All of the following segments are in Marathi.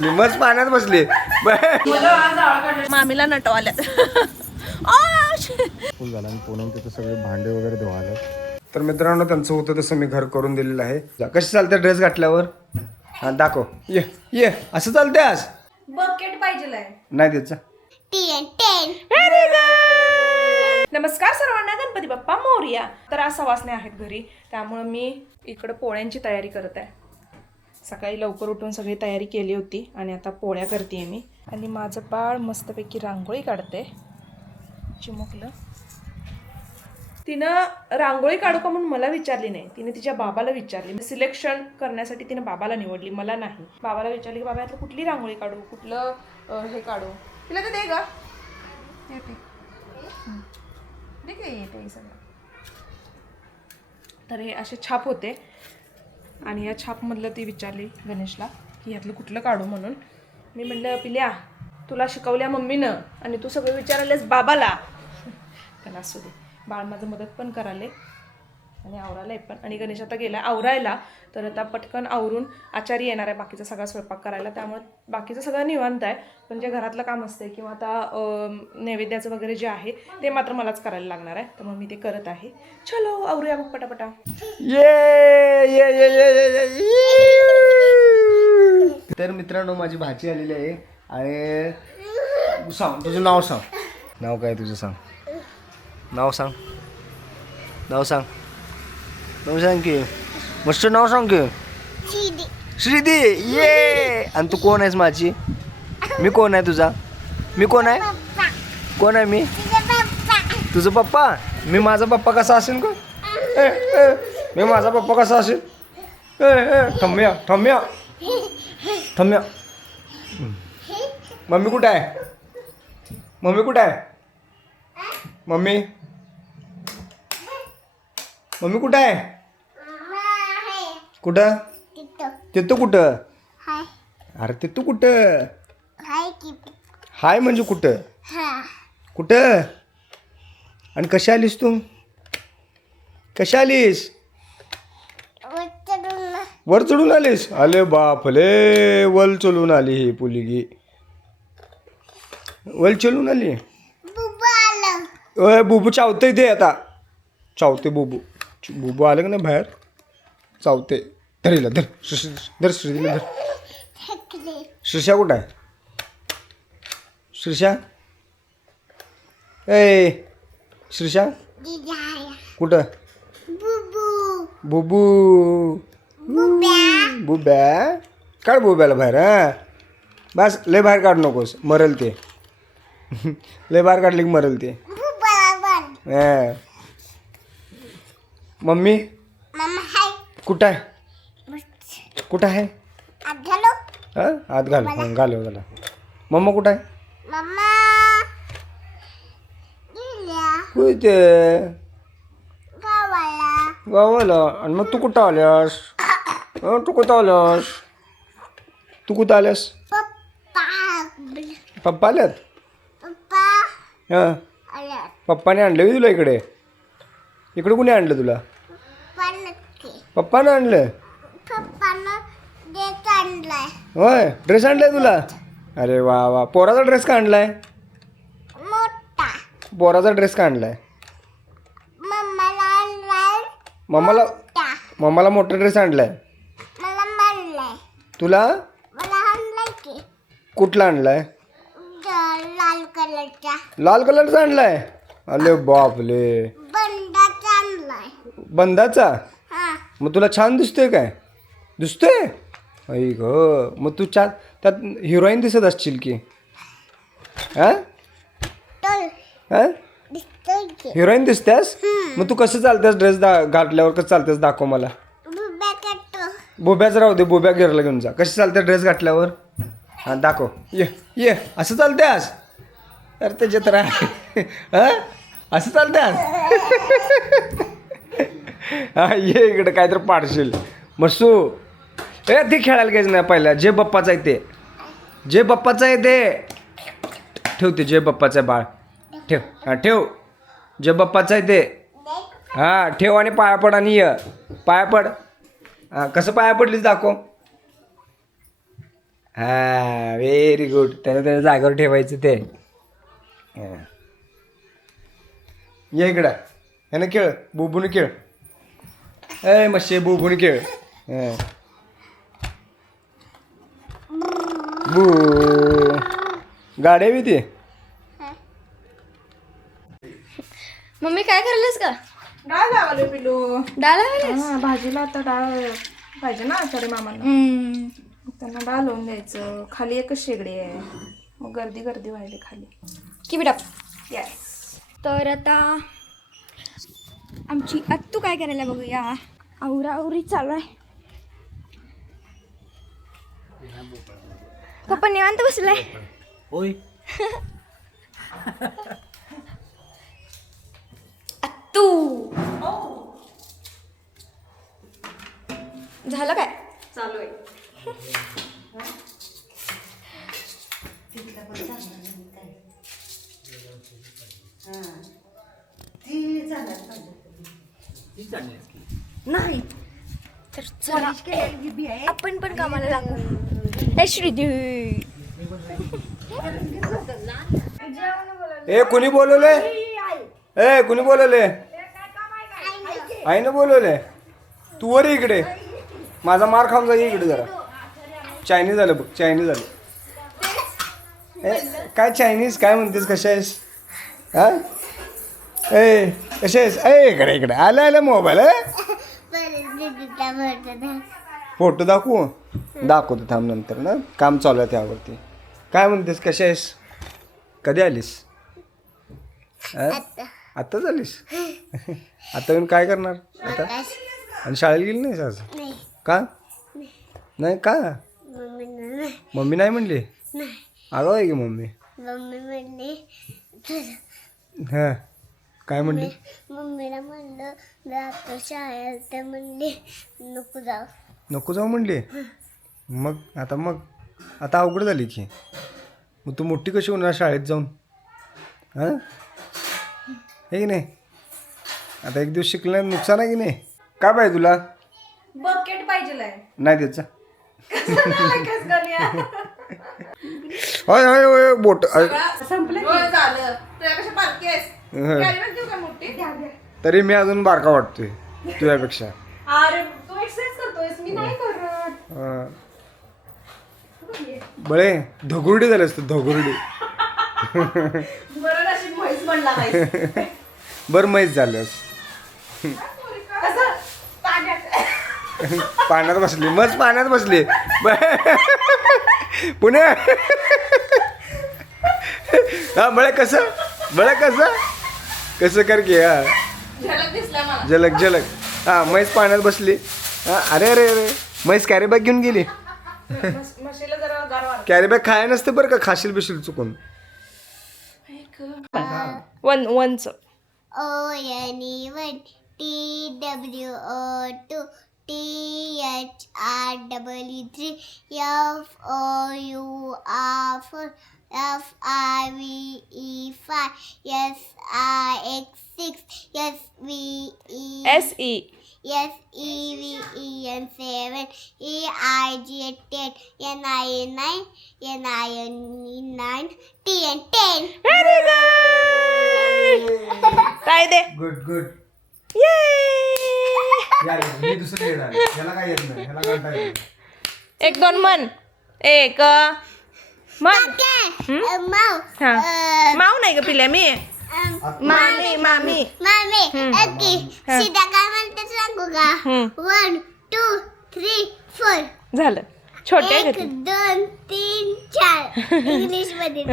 मस्त पाण्यात बसली. मामीला नटवाल्यात. फुल झाला आणि पूनम तिथे सगळे भांडे वगैरे धुवाले. तर मित्रांनो त्यांचं होतं तसं मी घर करून दिलेलं आहे. कशी चालते ड्रेस घातल्यावर? हा दाखव. ये ये असं चालते आज. बकेट पाहिजे नाही त्याचा. नमस्कार सर्वांना, गणपती बाप्पा मोरया. तर आज सवासणे आहेत घरी, त्यामुळं मी इकडं पोळ्यांची तयारी करत आहे. सकाळी लवकर उठून सगळी तयारी केली होती आणि आता पोळ्या करते मी. आणि माझं बाळ मस्तपैकी रांगोळी काढते. चिमुकलं तिनं रांगोळी काढू का म्हणून मला विचारली नाही, तिने तिच्या बाबाला विचारली. सिलेक्शन करण्यासाठी तिने बाबाला निवडली, मला नाही. बाबाला विचारली की बाबा यातलं कुठली रांगोळी काढू, कुठलं हे काढू. तिला ते दे गा, येते सगळं. तर हे असे छाप होते आणि या छापमधलं ती विचारली गणेशला की यातलं कुठलं काढू म्हणून. मी म्हणलं पिल्या तुला शिकवल्या मम्मीनं आणि तू सगळं विचारायलास बाबाला. त्याला असू दे, बाळ माझं मदत पण कराले आणि आवरायला पण. आणि गणेश आता गेला आवरायला, तर आता पटकन आवरून आचारी येणार आहे बाकीचा सगळा स्वयंपाक करायला. त्यामुळे बाकीचं सगळं निवांत आहे, पण जे घरातलं काम असते किंवा आता नैवेद्याचं वगैरे जे आहे ते मात्र मलाच करायला लागणार आहे. त्यामुळे मी ते करत आहे. चलो आवरूया मग पटापटा. ये ये ये ये तर मित्रांनो माझी भाची आलेली आहे. आणि सांग तुझं नाव सांग. नाव काय तुझं सांग. नाव सांग. नाव सांग. नाव सांग की मस्त नाव सांग की. श्रीदी. ये. आणि तू कोण आहेस माझी? मी कोण आहे तुझा? मी कोण आहे? कोण आहे मी? तुझं पप्पा. मी माझा पप्पा कसा असेल का? मी माझा पप्पा कसा असेल? ठम्या ठम्या ठम्या. मम्मी कुठं आहे? मम्मी कुठं आहे? मम्मी मम्मी कुठं आहे? कुठं? तिथं कुठं? अरे तिथं कुठं? हाय म्हणजे कुठं? कुठं? आणि कशी आलीस तू? कशी आलीस? वर चढून आलीस? अले बापले, वल चढून आली ही पुलिगी. वल चढून आली. ओय बुबू चावते ते आता. चावते बुबू. बुबू आलं का नाही बाहेर चावते. धरीला धर. धर श्रीला धर. श्रीषा कुठं आहे? श्रीषा ए श्रीषा कुठं? बुबू बुब्या काढ बुब्याला बाहेर. हा बस लय बाहेर काढू नकोस, मरेल ते. लय बाहेर काढली की मरेल ते. मम्मी कुठं आहे? कुठं आहे? आत घाल. घालव घाला. मम्मा कुठं आहे? कुठे? गावाला. आणि मग तू कुठं आल्यास? तू कुठं आल्यास? तू कुठं आल्यास? पप्पा आल्यात? हां पप्पाने आणलं तुला इकडे? इकडे कुणी आणलं तुला? पप्पानं आणलं. होय ड्रेस आणलाय तुला? अरे वा वा. पोराचा ड्रेस का आणलाय? पोराचा ड्रेस का आणलाय? मम्माला मोठा ड्रेस आणलाय. तुला कुठला आणलाय? लाल कलरचा आणलाय. अरे बापले. बंदाचा. मग तुला छान दिसतोय काय? दिसतोय? आई ग. मग तू त्यात हिरोईन दिसत असशील की. हा हिरोईन दिसतेस? मग तू कसं चालतेस ड्रेस घातल्यावर? कसं चालतेस दाखव मला. बोब्याचं राहू दे, बोब्या गिरला घेऊन जा. कशी चालते ड्रेस घातल्यावर? हा दाखव. ये ये असं चालते आज? अरे त्याच्यात राह. हा असं चालते आज? हा ये इकडे काहीतरी पाडशील मसू. ते खेळायला घ्यायचं नाही पहिला. जे बाप्पाचं आहे ते. जे बाप्पाचं आहे ते ठेवते. जे बाप्पाचं आहे बाळ ठेव. हा ठेव. जे बाप्पाचं आहे ते. हा ठेव आणि पाया पड. आणि ये पाया पड. हां कसं पाया पडलीस दाखव. हा व्हेरी गुड. त्याला त्याच्या जागेवर ठेवायचं ते. हा. ये इकडं ह्यानं खेळ, बुबून खेळ. ए मशे बुबून खेळ. हा. बू गाड्या बी ते. मम्मी काय करायलास का? डाळ लावले पिलू. डाळ लावायलास? हा, भाजीला आता डाळ पाहिजे ना आचार्य मामांना. त्यांना डाळ लावून द्यायचं. खाली एकच शेगडी आहे, मग गर्दी गर्दी व्हायली खाली. Keep it up. येस. तर आता आमची आत्तू काय करायला बघूया. आवराआवरी चालू आहे. पप्पा निवांत बसलाय. होय. आत्तू झालं काय? चालू आहे. नाही तर चला आपण पण कामाला लागू. श्रीदी ए कुणी बोलवले? ए कुणी बोलवले? आईनं बोलवले. तू वर ये इकडे. माझा मार खाऊन जा इकडे जरा. चायनीज झालं बघ, चायनीज झालं. ए काय चायनीज काय म्हणतेस? कशा आहेस? हा ए कशा आहेस? ए इकडे इकडे आलं आलं मोबाईल. फोटो दाखवू? दाखवतो थांब नंतर ना. काम चालू आहे त्यावरती. काय म्हणतेस? कशा आहेस? कधी आलीस? आता झालीस? आता येऊन काय करणार आता? आणि शाळेला गेली नाहीस आज? का नाही? का मम्मी नाही म्हणली? आगाव आहे की मम्मी. हां काय म्हणली? मम्मीला म्हणलं जातो शाळेत, तर म्हणली नको जाऊ. नको जाऊ म्हणली? मग आता अवघड झाली की. मग तू मोठी कशी होणार शाळेत जाऊन? हां हे की नाही? आता एक दिवस शिकलं नुकसान आहे की नाही? काय पाहिजे तुला? बकेट पाहिजे. नाही द्यायचा. होय होय होय बोट संपलं झालं. तुझ्यापेक्षा बारकी आहेस. कॅरीबॅग देऊ का मोठी? तरी मी अजून बारका वाटतोय तुझ्यापेक्षा. अरे तू एक्सरसाइज करतोयस, मी नाही करत. बळे धगुरडी झाली असतं धगुरडी. बरं नशीब म्हैस म्हणला नाही. बरं मैच झालंस. कसं पाण्यात पाण्यात बसली. मस्त पाण्यात बसली. पुणे हा बळे कसं कसं कर की. हा झलक दिसला मला. झलक झलक. हा म्हैस पाण्यात बसली. हा अरे अरे अरे म्हैस कॅरी बॅग घेऊन गेली. म्हशीला जरा गार वाढ. कॅरी बॅग खाय नसते बरं का. खाशील बिशील चुकून. वनच ONE1 TWO2 THRW3 FOUR4 FIVE5 SIX6 SE SEVEN EIG8 NIN9 NIN9 TN10. Very good. काय दे? Good good. ये मी दुसरं येणार. याला काय येत नाही. याला काय येत. एक दोन मन. एक मन. हा माऊ नाही ग पिल्या मी. मामी मामी. मामी ओके सीधा काय म्हणते सांगू का? 1 2 3 4 झालं. छोटे आहे 1 का 2 3 4 इंग्लिश मध्ये ते?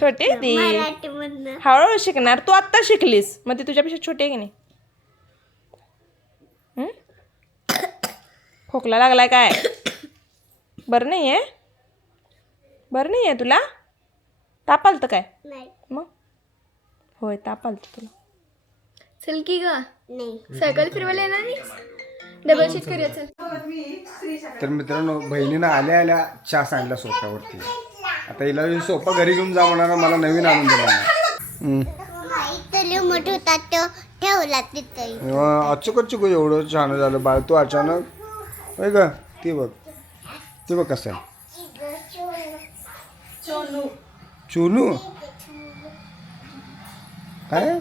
छोटे आहे ती. मराठी मधनं हळूहळू शिकणार. तू आत्ता शिकलीस, मग ती तुझ्यापेक्षा छोटी आहे की नाही? खोकला लागलाय काय? बरं नाही आहे? बरं नाही आहे तुला? ताप आलतं काय? नाही मग होय ताप आलतं तुला. चल की ग नाही सायकल फिरवायला येणार नाही? डबल शीट करूया चल. तर मित्रांनो बहिणीनं आल्या आल्या चहा सांडला सोफ्यावरती. आता हिला सोफा घरी घेऊन जा म्हणा मला नवीन आणून दे म्हणा. तर लिमट होता तो ठेवला तिथं. अचूक एवढं छान झालं बाळ. तू अचानक होय का? ते बघ कसं आहे. चोनू काय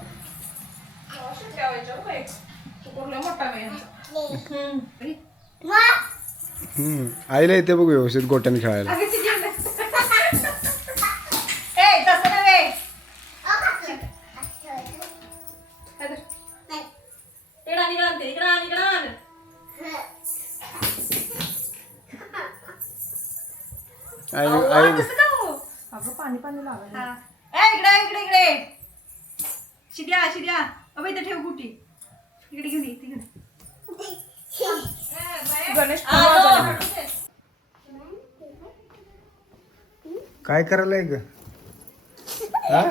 आईला येते बघ व्यवस्थित गोट्याने खेळायला. आई अगं पाणी पाणी लावायला इकडे इकडे शिद्या शिद्या अबे इथे ठेव गुटी इकडे घेऊन ये तिकडे गणेश काय करायलाय ग हा?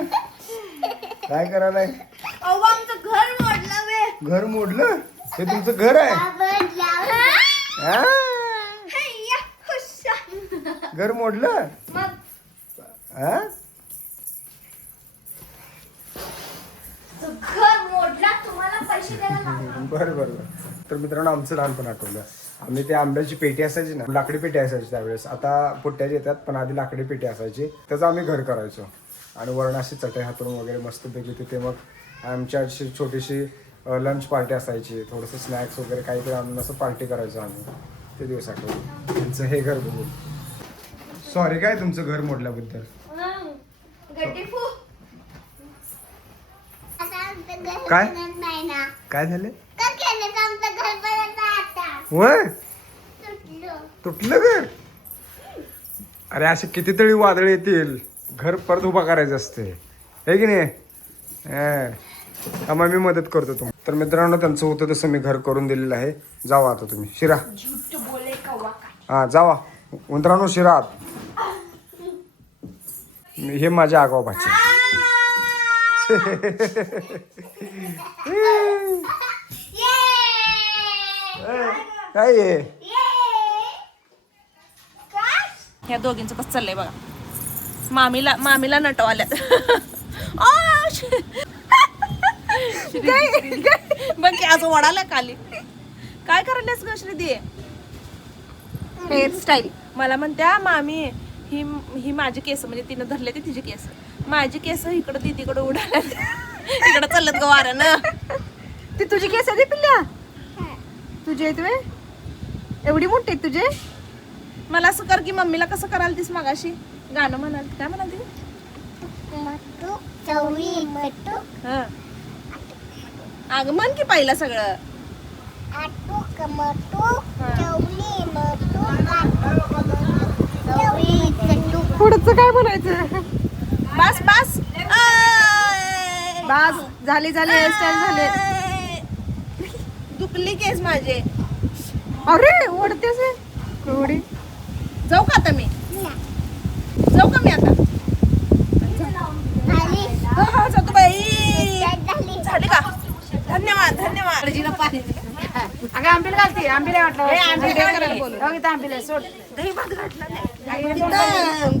काय करायलाय? आमचं घर मोडलं वे. घर मोडलं? हे तुमचं घर आहे हा? घर मोडलं हा? घर मोडला तुम्हाला पैसे द्यायला लागले. बरं बरं बरं. तर मित्रांनो आमचं लहानपण आठवलं. आम्ही ते आंब्याची पेटी असायची ना, लाकडी पेटी असायची त्यावेळेस. आता पुट्ट्याची येतात पण आधी लाकडी पेटी असायची. त्याचं आम्ही घर करायचो आणि वरण अशी चटई हातरून वगैरे मस्तपैकी तिथे मग आमच्या अशी छोटीशी लंच पार्टी असायची. थोडंसं स्नॅक्स वगैरे काहीतरी आणून असं पार्टी करायचो आम्ही. ते दिवस आठवले त्यांचं हे घर बघून. सॉरी काय तुमचं घर मोडल्याबद्दल. काय? नाही ना काय झालं? का केलं आमचं घर बनवलं आता वय तुटलं. तुटलं घर? अरे असे कितीतरी वादळ येतील, घर परत उभा करायचं असते हे की नाही. मग मी मदत करतो तुम्हाला. तर मित्रांनो त्यांचं होतं तसं मी घर करून दिलेलं आहे. जावा आता तुम्ही शिरा. हा जावा मित्रांनो शिरा. हे माझ्या आगाव भाचे. काय आहे? ह्या दोघींचं कसं चाललंय बघा. मामीला नटवाल्यात. बघ की आज वडाला खाली. काय करायलास ग श्रीदी? हेअरस्टाईल. मला म्हणत्या मामी ही माझी केस, म्हणजे तिनं धरले ते तिची केस. माझी केस इकडं दीदीकडे उडाल्या. इकडं चालत ग वाऱ्यानं. ती तुझी केस आहे पिल्ल्या? तुझे आहेत वे? एवढी मोठी आहेत तुझे? मला असं कर की मम्मीला कसं कराल तीस मगाशी गाणं म्हणाल. काय म्हणाल ती? मटू चवळी मटू हा आगमन की पहिला सगळं. आटू कमटू चवळी मटू चवळी चटू. पुढचं काय म्हणायचं? बस बस बस झाली हेअरस्टाईल झाले. दुखली केस माझे. अरे ओढतेस थोडी. जाऊ का आता मी? जाऊ का मी आता? हो जातो बाई. झाली का? धन्यवाद धन्यवाद. अगं आंबील घालते आंबील वाटलं आंबील सोड दही भात घातला नाही.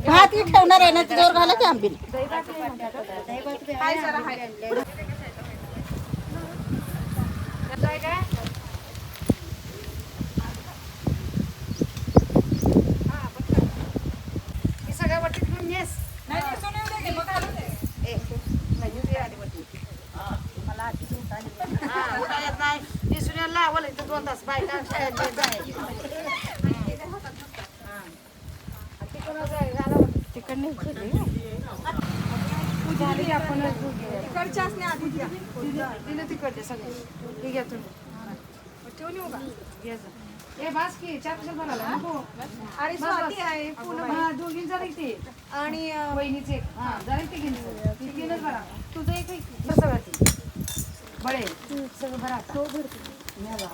भात ही ठेवणार आहे ना त्याच्यावर घाला की आंबील. हाय जरा हाय. सगळ्या वाटत घेऊन येस. दोन तास बायका झाली आपण तिकडच्या असणे आधी घ्या. दिलं तिकडचे सगळे हे घ्या तुम्ही. ठेवून येऊ का? घ्यायचं ए बास की चार कशा भराला नको. अरे स्वाती आहे पूर्ण दोघींचा ते आणि वहिनीचे एक. हा जरा ते घेऊन तीनच भरा. तुझं एक सगळं ते बळे सगळं भरा. तो भरतो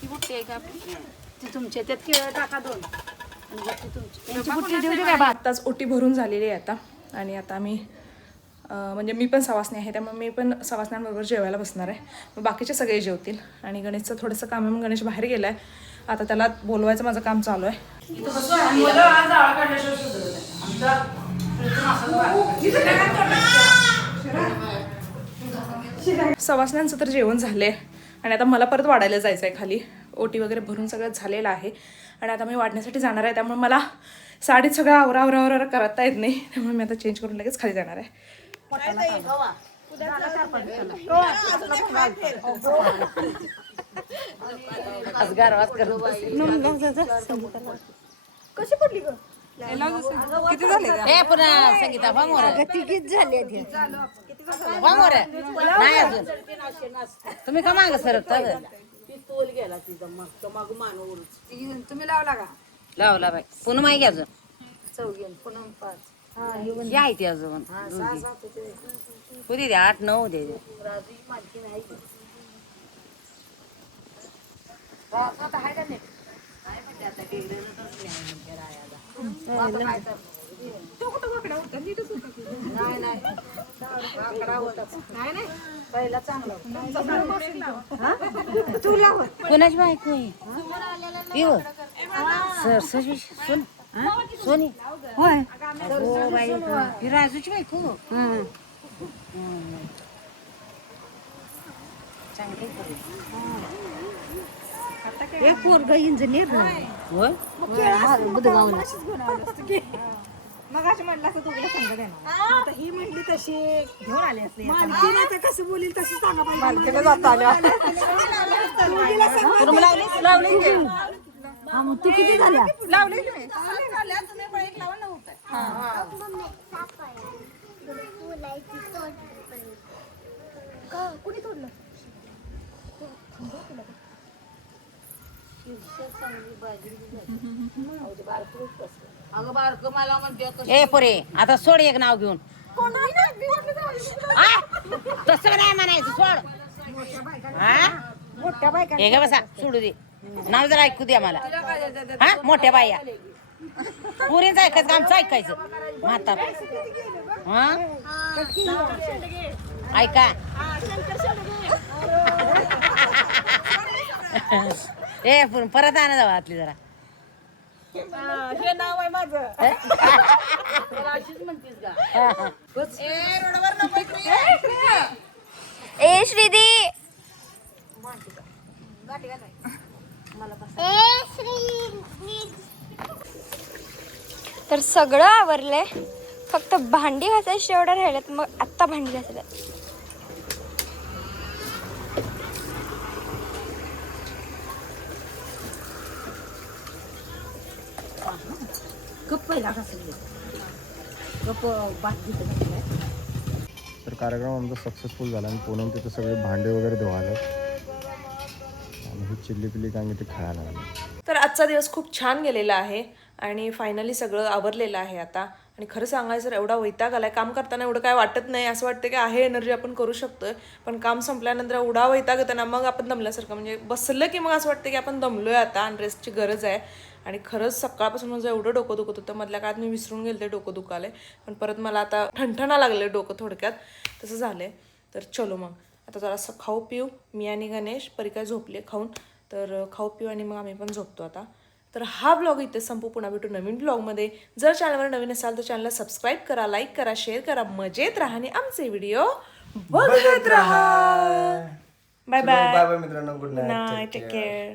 ती बुट्टी आहे का आपली? ती तुमच्या त्यात केळं टाका 2 आणि त्यांची बुट्टी देऊ दे काय. आत्ताच ओटी भरून झालेली आहे आता. आणि आता मी म्हणजे मी पण सवासणी आहे त्यामुळे मी पण सवासण्यांबरोबर जेवायला बसणार आहे. मग बाकीचे सगळे जेवतील. आणि गणेशचं थोडंसं काम आहे मग गणेश बाहेर गेला आहे. आता त्याला बोलवायचं माझं काम चालू आहे. सवासण्यांचं तर जेवण झालंय आणि आता मला परत वाढायला जायचं आहे खाली. ओटी वगैरे भरून सगळं झालेलं आहे आणि आता मी वाढण्यासाठी जाणार आहे. त्यामुळे मला साडीत सगळं आवरा करता येत नाही, त्यामुळे मी आता चेंज करून लगेच खाली जाणार आहे. तुम्ही का माग सरकता तुम्ही लावला का लावला बाई पुन्हा माहिती अजून या आहे ती अजून कुठे द्या 8-9 दे कोणाची बायको आहे सोनी सोनी होय हो बाई ही राजूची बायको एक पोरग इंजिनियर होय मग अशी म्हटलं असं तुला सांगत आहे ना आता ही म्हटली तशी घेऊन आली असली मालकीने आता कसं बोलील तशी सांगा मालकीने जाता आल्या तू किती झाल्या लावले कुणी तोडलं ए पोरे आता सोड एक नाव घेऊन तसं नाही म्हणायचं सोड मोठ्या बायका हे ग बसा सोडू दे नाव जरा ऐकू द्या मला हा मोठ्या बाया पुरीच ऐकायचं आमचं ऐकायचं म्हातार हा ऐका ए परत आणा जावा आतली जरा हे नाव आहे माझं ए श्रीदी तर सगळं आवरलंय, फक्त भांडी घासायची एवढं राहिलेत. मग आत्ता भांडी घासल्यात. तर कार्यक्रम आमचा सक्सेसफुल झाला आणि पूनम तिथे सगळे भांडे वगैरे धुवायला आणि ही चिल्ली पिल्ली काय ते खायला लागली. तर आजचा दिवस खूप छान गेलेला आहे आणि फायनली सगळं आवरलेलं आहे आता. आणि खरं सांगायचं एवढा वैताग आलाय, काम करताना एवढं काय वाटत नाही, असं वाटतं की आहे एनर्जी आपण करू शकतोय, पण काम संपल्यानंतर एवढा वैताग येतो ना, मग आपण दमल्यासारखं म्हणजे बसलं की मग असं वाटतं की आपण दमलोय आता आणि रेस्टची गरज आहे. आणि खरंच सकाळपासून माझं एवढं डोकं दुखत होतं, मधल्या काळात मी विसरून गेले ते डोकं दुखाले, पण परत मला आता ठणठणा लागले डोकं, थोडक्यात तसं झालंय. तर चलो मग आता जरासं खाऊ पिऊ, मी आणि गणेश परी काय झोपले खाऊन, तर खाऊ पिऊ आणि मग आम्ही पण झोपतो आता. तर हा ब्लॉग इथे संपू, पुन्हा भेटू नवीन ब्लॉगमध्ये. जर चॅनलवर नवीन असाल तर चॅनलला सबस्क्राईब करा, लाईक करा, शेअर करा, मजेत राहा आणि आमचे व्हिडिओ बघत राहा. बाय बाय बाय बाय मित्रांनो, गुड नाईट, टेक केअर.